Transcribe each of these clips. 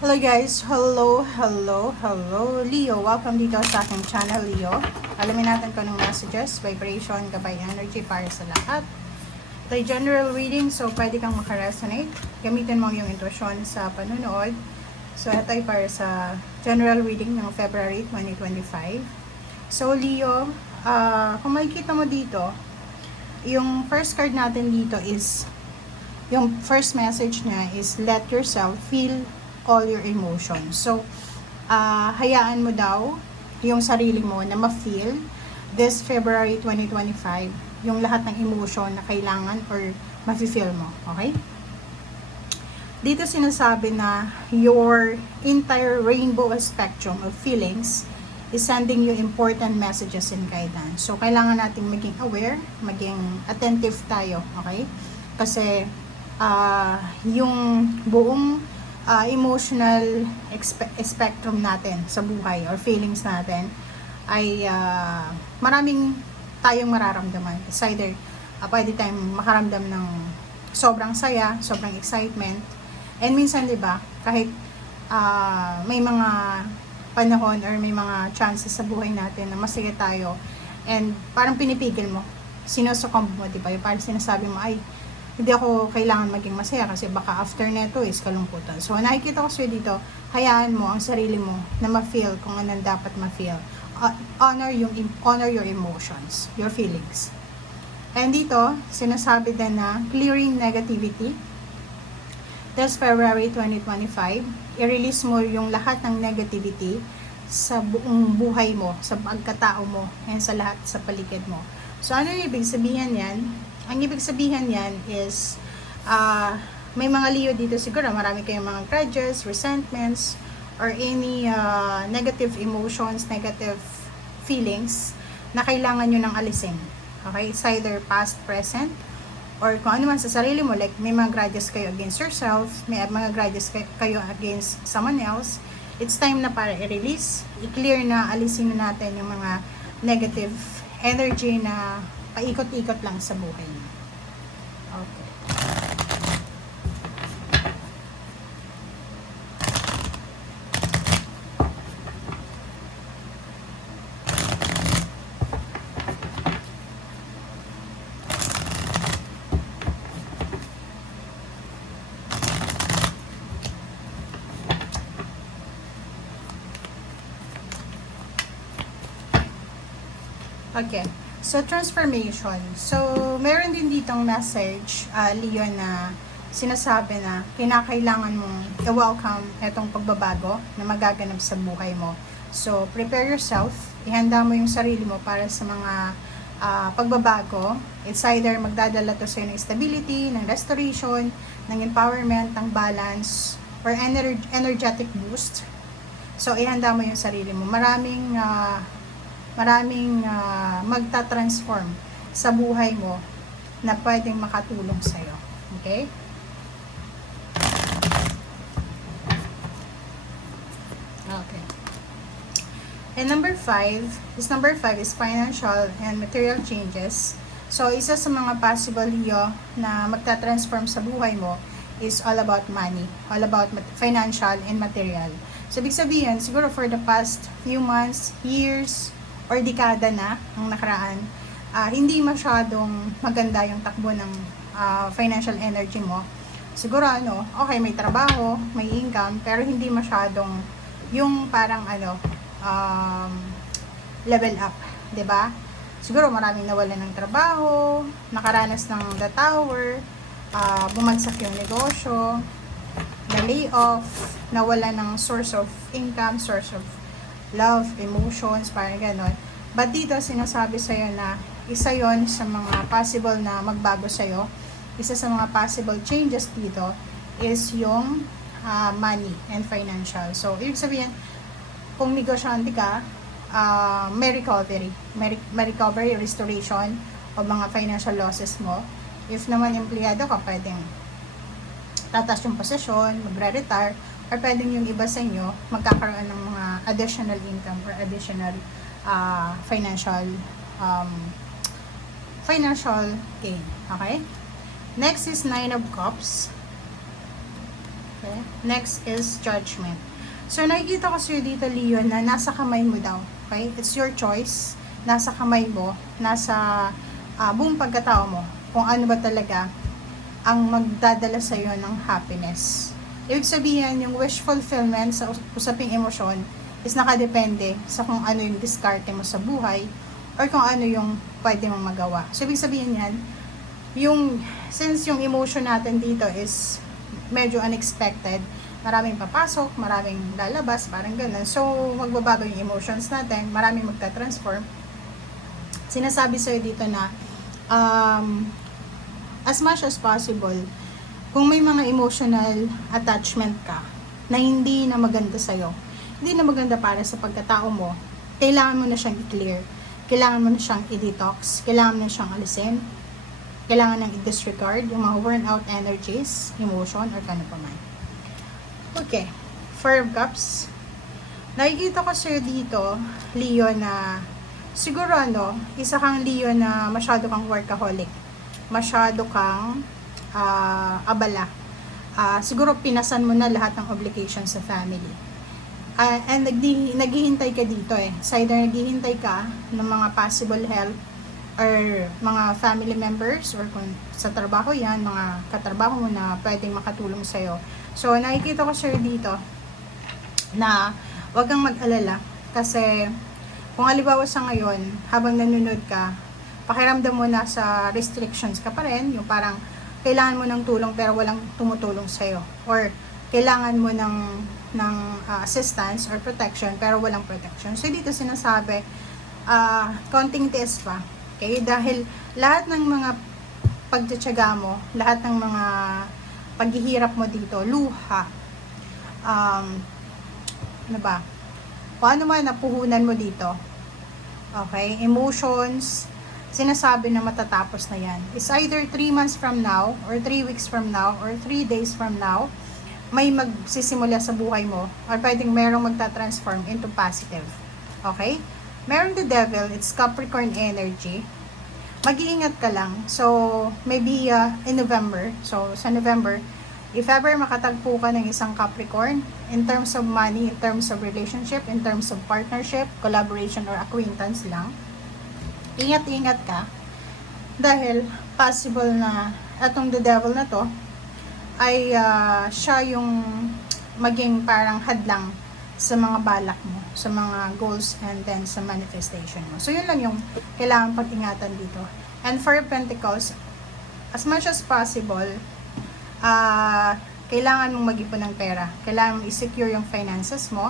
Hello guys, hello Leo, welcome dito sa aking channel Leo. Alamin natin kung anong messages, vibration, gabay energy para sa lahat. Ito ay general reading, so pwede kang makaresonate. Gamitin mo yung intuition sa panunood. So ito ay para sa general reading ng February 2025. So Leo, kung makikita mo dito, yung first card natin dito is, yung first message niya is let yourself feel all your emotions. So, hayaan mo daw yung sarili mo na ma-feel this February 2025 yung lahat ng emotion na kailangan or ma-feel mo. Okay? Dito sinasabi na your entire rainbow spectrum of feelings is sending you important messages and guidance. So, kailangan nating maging aware, maging attentive tayo. Okay? Kasi, yung buong emotional spectrum natin sa buhay or feelings natin ay maraming tayong mararamdaman. It's either pwede tayong makaramdam ng sobrang saya, sobrang excitement, and minsan 'di ba, kahit may mga panahon or may mga chances sa buhay natin na masaya tayo and parang pinipigil mo, sinusukomb mo, 'di ba? Yung parang sinasabi mo ay hindi ako kailangan maging masaya kasi baka after neto is kalungkutan. So, nakikita ko sa'yo dito, hayaan mo ang sarili mo na ma-feel kung anong dapat ma-feel. Honor your emotions, your feelings. And dito, sinasabi din na clearing negativity. This February 2025, i-release mo yung lahat ng negativity sa buong buhay mo, sa pagkatao mo, and sa lahat sa paligid mo. So, ano yung ibig sabihin yan? Ang ibig sabihin yan is, may mga Leo dito siguro, marami kayong mga grudges, resentments, or any negative emotions, negative feelings na kailangan nyo nang alisin. Okay? It's either past, present, or kung ano man sa sarili mo, like may mga grudges kayo against yourself, may mga grudges kayo against someone else, it's time na para i-release, i-clear na, alisin na natin yung mga negative energy na paikot-ikot lang sa buhay niyo. Okay. Okay. So, transformation. So, meron din ditong message, Leo, na sinasabi na kinakailangan mong i-welcome itong pagbabago na magaganap sa buhay mo. So, prepare yourself. Ihanda mo yung sarili mo para sa mga pagbabago. It's either magdadala to sa'yo ng stability, ng restoration, ng empowerment, ng balance, or energetic boost. So, ihanda mo yung sarili mo. Maraming magta-transform sa buhay mo na pwedeng makatulong sa'yo. Okay? Okay. And number 5 is financial and material changes. So, isa sa mga possible Leo na magta-transform sa buhay mo is all about money, all about financial and material. So, ibig sabihin, siguro for the past few months, years, or dekada na ang nakaraan, hindi masyadong maganda yung takbo ng financial energy mo. Siguro okay, may trabaho, may income, pero hindi masyadong yung parang level up, 'di ba? Siguro maraming nawalan ng trabaho, nakaranas ng the tower, bumagsak yung negosyo, na-lay off, nawala ng source of income, source of love, emotions, parang gano'n. But dito, sinasabi sa'yo na isa yon sa mga possible na magbago sa'yo. Isa sa mga possible changes dito is yung money and financial. So, ibig sabihin, kung negosyante ka, may recovery, restoration o mga financial losses mo. If naman empleyado ka, pwedeng tatas yung posisyon, magre-retire, or pwedeng yung iba sa inyo magkakaroon ng mga additional income or additional financial gain. Okay? Next is 9 of Cups. Okay? Next is Judgment. So, nakikita ko sa'yo dito, Leo, na nasa kamay mo daw. Okay? It's your choice. Nasa kamay mo. Nasa buong pagkatao mo. Kung ano ba talaga ang magdadala sa'yo ng happiness. Ibig sabihin, yung wish fulfillment sa usaping emosyon is nakadepende sa kung ano yung diskarte mo sa buhay or kung ano yung pwede mong magawa. So, ibig sabihin yan, since yung emotion natin dito is medyo unexpected, maraming papasok, maraming lalabas, parang ganun. So, magbabago yung emotions natin, maraming magta-transform. Sinasabi sa'yo dito na, as much as possible, kung may mga emotional attachment ka na hindi na maganda sa'yo, hindi na maganda para sa pagkatao mo, kailangan mo na siyang i-clear. Kailangan mo na siyang i-detox. Kailangan mo na siyang alisin. Kailangan nang i-disregard yung mga worn out energies, emotion, or kano pa man. Okay. Four of Cups. Nakikita ko sa'yo dito, Leo, na siguro isa kang Leo na masyado kang workaholic. Masyado kang abala. Siguro pinasan mo na lahat ng obligations sa family. And naghihintay ka dito So either naghihintay ka ng mga possible help or mga family members or kung sa trabaho yan, mga katrabaho mo na pwedeng makatulong sa'yo. So nakikita ko sa'yo dito na wag kang mag-alala kasi kung halimbawa sa ngayon, habang nanonood ka, pakiramdam mo na sa restrictions ka pa rin, yung parang kailangan mo ng tulong pero walang tumutulong sa'yo. Or kailangan mo ng assistance or protection pero walang protection. So dito sinasabi, konting tiis pa. Okay? Dahil lahat ng mga pagtitiyaga mo, lahat ng mga paghihirap mo dito, luha, ano ba? Kung ano man napuhunan mo dito, okay? Emotions, sinasabi na matatapos na yan. It's either 3 months from now, or 3 weeks from now, or 3 days from now, may magsisimula sa buhay mo, or pwedeng merong magta-transform into positive. Okay? Merong the devil, it's Capricorn energy. Mag-iingat ka lang. So, maybe in November, so sa November, if ever makatagpo ka ng isang Capricorn, in terms of money, in terms of relationship, in terms of partnership, collaboration, or acquaintance lang, ingat-ingat ka dahil possible na atong the devil na to ay siya yung maging parang hadlang sa mga balak mo, sa mga goals and then sa manifestation mo. So yun lang yung kailangan pag-ingatan dito. And for Pentacles, as much as possible, kailangan mong mag-ipon ng pera. Kailangan mong i-secure yung finances mo.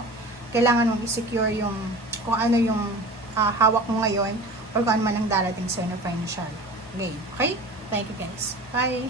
Kailangan mong i-secure yung kung ano yung hawak mo ngayon or kung ano man ang darating sa financial gain. Okay? Thank you guys. Bye!